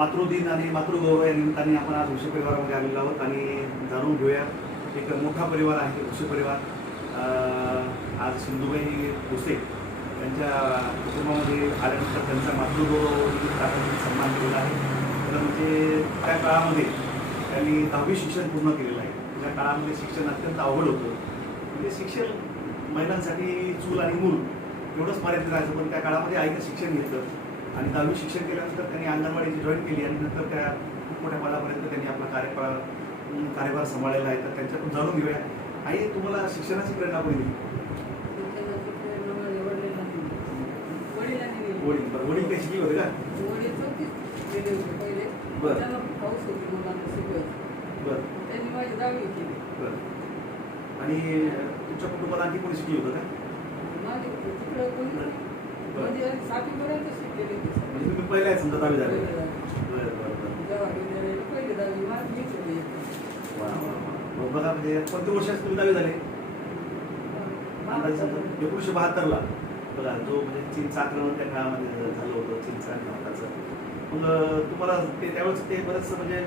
मातृदिन आणि मातृगौरव या निमित्ताने आपण आज ऋषी परिवारामध्ये आलेलो आहोत आणि जाणून घेऊया. एक मोठा परिवार आहे ऋषी परिवार. आज सिंधुबाई भुसे त्यांच्या कुटुंबामध्ये आल्यानंतर त्यांचा मातृगौरव सन्मान केलेला आहे. तर म्हणजे त्या काळामध्ये त्यांनी दहावी शिक्षण पूर्ण केलेलं आहे. त्या काळामध्ये शिक्षण अत्यंत अवघड होतं. म्हणजे शिक्षण महिलांसाठी चूल आणि मूल एवढंच मर्यादित राहायचं पण त्या काळामध्ये आईनं शिक्षण घेतलं. आणि दहावी शिक्षण केल्यानंतर त्यांनी अंगणवाडीची जॉईन केली आणि नंतर त्या खूप मोठ्या पदापर्यंत त्यांनी आपला कार्यकाळ कार्यभार सांभाळलेला आहे. तर त्यांच्याकडून जाणून घेऊया. आई तुम्हाला शिक्षणाची प्रेरणा कोणी दिली. वडील. बरं वडील काही शिकले होते का? बरं. आणि तुमच्या कुटुंबात आणखी कोणी शिकले होतं का? म्हणजे सातवीपर्यंत शिकलेली होती म्हणजे तुम्ही समजा दहावी झाले पहिले दहावी. बरं. बरं बरं जेव्हा विद्यालयाला पहिली दहावी माझी मीच होती वा वा वा. मग बघा म्हणजे कोणत्या वर्षात तुम्ही दहावी झाले? अंदाजे समजा एकोणीसशे बहात्तरला. बघा जो म्हणजे चीनचं आक्रमण त्या काळामध्ये झालं होतं चीनचं आणि भारताचं मग अं, तुम्हाला ते त्यावेळेस ते बरंच म्हणजे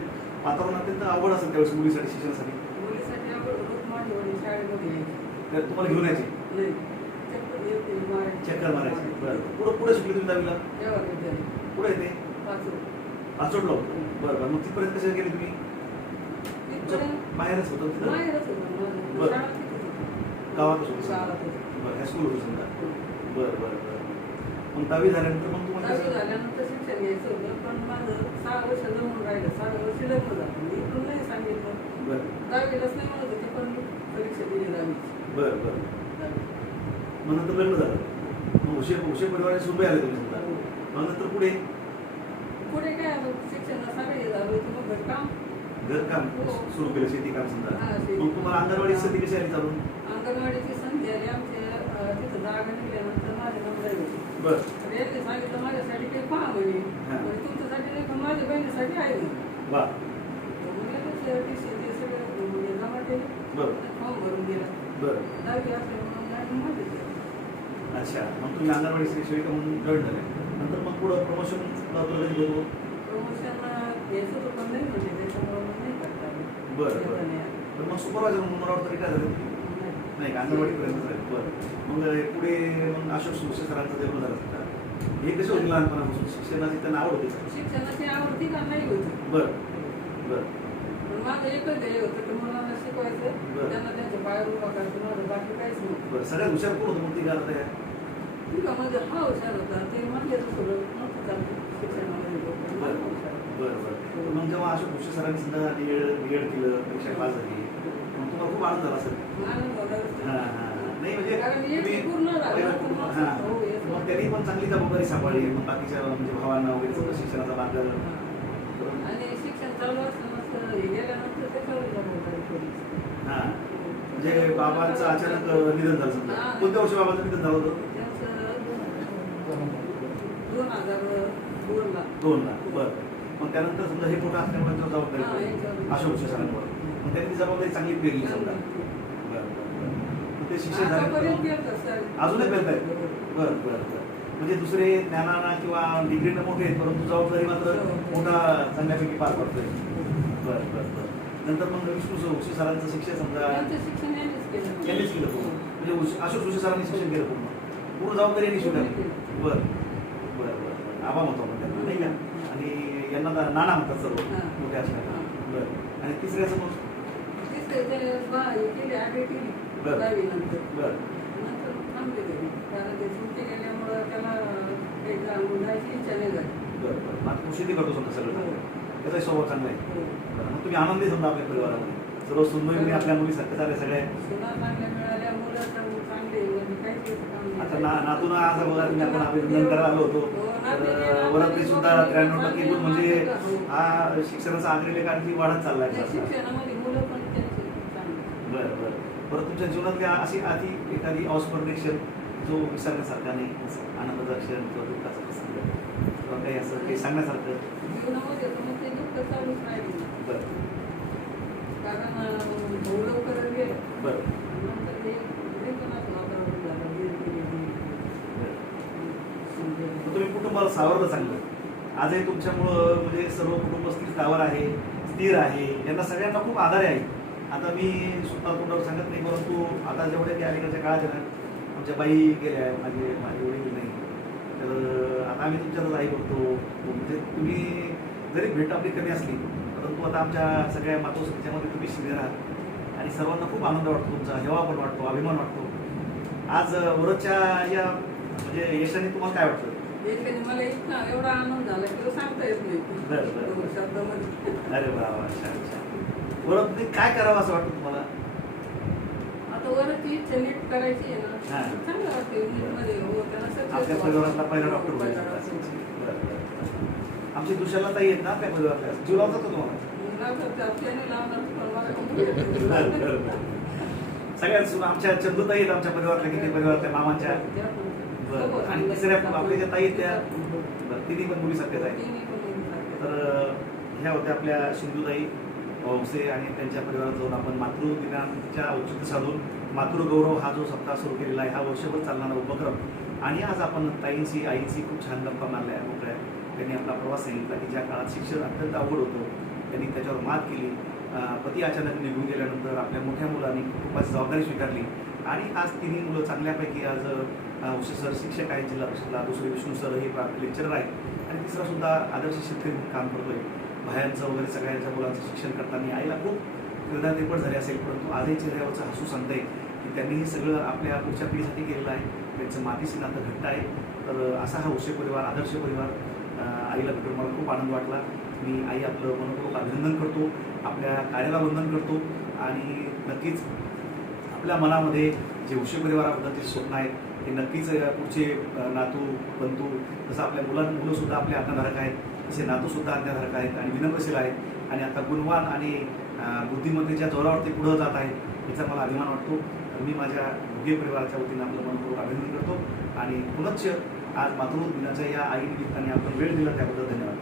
वातावरण अत्यंत आवड असेल त्यावेळेस मुलीसाठी शिक्षणासाठी. मुलीसाठी आवड रोज माझी वडील शाळेमध्ये यायचे. तर तुम्हाला घेऊन यायचे? नाही. चक्कर मारायची. बरं. पुढं पुढे शिकले तुम्ही दहावीला? पुढे येते. पाचोडला होतं बरं बरं. मग तिथपर्यंत कसे गेले तुम्ही? बाहेरच होतं तिथं. बरं. गावातच होतं. तिथं. बरं हायस्कूल होतं समजा बरं बरं बरं. मग दहावी झाल्यानंतर मग तुम्हाला दहावी झाल्यानंतर शिक्षण घ्यायचं होतं पण माझं सहा वर्ष जमून राहिलं. सहा वर्ष लग्न झालं मी इकडून नाही सांगितलं. बरं. दहावीलाच नाही म्हणत होती पण परीक्षा दिली दहावीची. बरं बरं. मग नंतर लग्न झालं. मग उशे उशे परिवाराचे सुबे आले तुम्ही समजा मग नंतर पुढे? पुढे काय शिक्षण झालं मग घरकाम? घरकाम. हो. सुरू केलं शेती काम समजा. मग तुम्हाला अंगणवाडी संधी कशी आली चालून? अंगणवाडीची संधी आली. आमच्या अं, तिथं जागा निघल्यानंतर माझे नंबर होते. बरं. सांगितलं माझ्यासाठी काही पहा म्हणे. तुमच्यासाठी नाही पण माझ्या बहिणीसाठी आहे. वा. सगळं म्हणजे जमा केले. बरं. फॉर्म भरून दिला. बरं. दहावी असल्यामुळे. अच्छा मग तुम्ही अंगणवाडी सेविका म्हणून जॉईन झाले. नंतर मग पुढं प्रमोशन कधी होतो प्रमोशन घ्यायचं होतं नाही म्हणजे त्याच्यामुळे नाही करता आलं. बरं, बरं. तर मग सुपरवायझर म्हणून मला वाटतं रिटायर झाले तुम्ही? नाही. अंगणवाडीपर्यंत झाले. बरं. मग हे पुढे मग अशोक सुरसे सरांचा जन्म झाला होता हे कसे होते लहानपणापासून? शिक्षणाची त्यांना आवड होती का? शिक्षणाची आवडती का? नाही होती. बरं बरं. पण माझं एकच ध्येय होतं की मुलांना शिकवायचं. बरं. त्यांना त्यांच्या पायावर उभा करायचं. माझं बाकी काहीच नव्हतं. बरं सगळ्यात हुशार कोण होतं? मग ती गाणं त्या ठीक आहे हा हुशार होता ते म्हणजे सगळं चालतं शिक्षणामध्ये बरं बरं मग जेव्हा अशा कृषी सरांनी समजा डीएड डीएड केलं परीक्षा पास झाली मग तुम्हाला खूप आनंद झाला सर नाही म्हणजे मग त्यांनी पण चांगली जबाबदारी सांभाळली मग बाकीच्या म्हणजे भावांना वगैरे सगळं शिक्षणाचा मार्ग आणि शिक्षण चालू असताना गेल्यानंतर त्याच्यावर जबाबदारी हां म्हणजे बाबांचं अचानक निधन झालं समजा कोणत्या वर्षी बाबांचं निधन झालं होतं दोन हजार दोनला दोन लाख बरं. मग त्यानंतर समजा हे मोठं असल्यामुळे हां, जबाबदारी. पडली. अशोक सरांवर मग त्यांनी ती जबाबदारी चांगली पेरली समजा. बरं ते शिक्षण आतापर्यंत झालं केलं सर. अजूनही पेरताय बरं बरं बरं. म्हणजे दुसरे ज्ञानाना किंवा डिग्रीनं मोठे आहेत परंतु जबाबदारी मात्र मोठा चांगल्यापैकी पार पडतोय. बरं बरं बरं. नंतर मग विष्णू जोशी सरांचं शिक्षण समजा त्यांचं शिक्षण यांनीच केलं. म्हणजे उश- अशोक जोशी सरांनी शिक्षण केलं पूर्ण. पूर्ण जबाबदारी यांनी स्वीकारली बरं बरं आबा म्हणतो आपण त्यांना नाही का? आणि यांना ना- नाना म्हणतात सर्व. मोठे असणार. बरं. आणि तिसऱ्याचं मग तिसरे ते बा- केली, आगे केली. बरं. बरं. शेती करतो समजा सगळं. हो. त्याचाही स्वभाव चांगला आहे. हो. बरं, मग तुम्ही आनंदी समजा आपल्या परिवारामध्ये. सर्व सुंदर आपल्या मुली सारखे झाले सगळे आता ना नातून आज बघा तुम्ही आपण अभिनंदन करायला आलो होतो तर वरती सुद्धा त्र्याण्णव टक्के गुण म्हणजे हो. शिक्षणाचा अग्रलेख आणखी वाढत त्यांची चांगली. बरं बरं बरं तुमच्या जीवनातली अशी आधी एखादी क्षण जो विसरण्यासारखा नाही आनंदाचा क्षण किंवा दुःखाचा प्रसंग किंवा काही असं काही सांगण्यासारखं. बरं. बरं नंतर हे लेखनाचं वातावरण तुम्हाला सावरलं चांगलं. आजही तुमच्यामुळं म्हणजे सर्व कुटुंब स्थिर स्थावर आहे स्थिर आहे यांना सगळ्यांना खूप आधार आहे. आता मी स्वतः तोंडावर सांगत नाही परंतु आता जेवढ्या त्या अलीकडच्या काळात आहे ना आमच्या बाई गेल्या माझे माझे वडील नाही. तर आता आम्ही तुमच्यातच आई बघतो म्हणजे तुम्ही जरी भेट आपली कमी असली परंतु आता आमच्या सगळ्या मातोश्रीच्यामध्ये तुम्ही शिबिर आहात आणि सर्वांना खूप आनंद वाटतो तुमचा हेवा पण वाटतो अभिमान वाटतो. आज वरच्या या म्हणजे यशाने तुम्हाला काय वाटतं? याच्याने मला इतका एवढा आनंद झाला की तो सांगता येत नाही बरं, बरं. दोन शब्दामध्ये अरे वा वा छान छान वरत तुम्ही काय करावं असं वाटतं तुम्हाला आता वरची इच्छा नीट करायची आहे हा. ना चांगलं वाटते नीटमध्ये हो त्याला success आपल्या व्हावं. परिवारातला पहिला डॉक्टर पहिला व्हायचा. doctor. बरं, बरं. आमची दुसऱ्याला ताई आहेत ना आपल्या परिवारातल्या जीव लावतात का तुम्हाला मुलगा तर त्या त्याने लावणार पण मला बरं, बरं. सगळ्यात सुद्धा आमच्या चंदुताई आहेत आमच्या परिवारातल्या किती परिवारातल्या मामांच्या बरं. आणि तिसऱ्या आपल्या ज्या ताई त्या तिन्ही पण मुलीसारख्याच आहेत. तर ह्या होत्या आपल्या सिंधुताई वंसे आणि त्यांच्या परिवारात जाऊन आपण मातृदिनाच्या औचित्य साधून मातृगौरव हा जो सप्ताह सुरू केलेला आहे हा वर्षभर चालणारा उपक्रम. आणि आज आपण ताईंची आईची खूप छान गप्पा मारल्या. मोकळ्या. त्यांनी आपला प्रवास सांगितला की ज्या काळात शिक्षण अत्यंत अवघड होतं त्यांनी त्याच्यावर मात केली. पती अचानक निघून गेल्यानंतर आपल्या मोठ्या मुलांनी कुटुंबाची जबाबदारी स्वीकारली. आणि आज तिन्ही मुलं चांगल्यापैकी आज अं, सर शिक्षक आहेत जिल्हा परिषदला दुसरे विष्णू सर हे लेक्चरर आहेत. आणि तिसरा सुद्धा आदर्श शेतकरी म्हणून काम करतोय. भायांचं वगैरे सगळ्यांच्या मुलांचं शिक्षण करताना आईला खूप हृदयात झाले असेल परंतु आजही चेहऱ्यावरचं हसू सांगतंय की त्यांनी हे सगळं आपल्या पुढच्या पिढीसाठी केलेलं आहे. त्यांचं मातीशी नातं घट्ट आहे. तर असा हा उशे परिवार आदर्श परिवार आईला भेटून मला खूप आनंद वाटला. मी आई आपलं मनपूर्वक अभिनंदन करतो. आपल्या कार्याला वंदन करतो. आणि नक्कीच आपल्या मनामध्ये जे उशी परिवाराबद्दलचे स्वप्न आहेत हे नक्कीच पुढचे नातू बंधू जसं आपल्या मुलां मुलंसुद्धा आपले आज्ञाधारक आहेत तसे नातूसुद्धा आज्ञाधारक आहेत आणि विनम्रशील आहेत आणि आता गुणवान आणि बुद्धिमत्तेच्या जोरावर ते पुढं जात आहेत याचा मला अभिमान वाटतो. मी माझ्या भुगे परिवाराच्या वतीनं आपलं मनपूर्वक अभिनंदन करतो आणि पुनश्च आज मातृ दिनाच्या या आईनिमित्ताने आपण वेळ दिला त्याबद्दल धन्यवाद.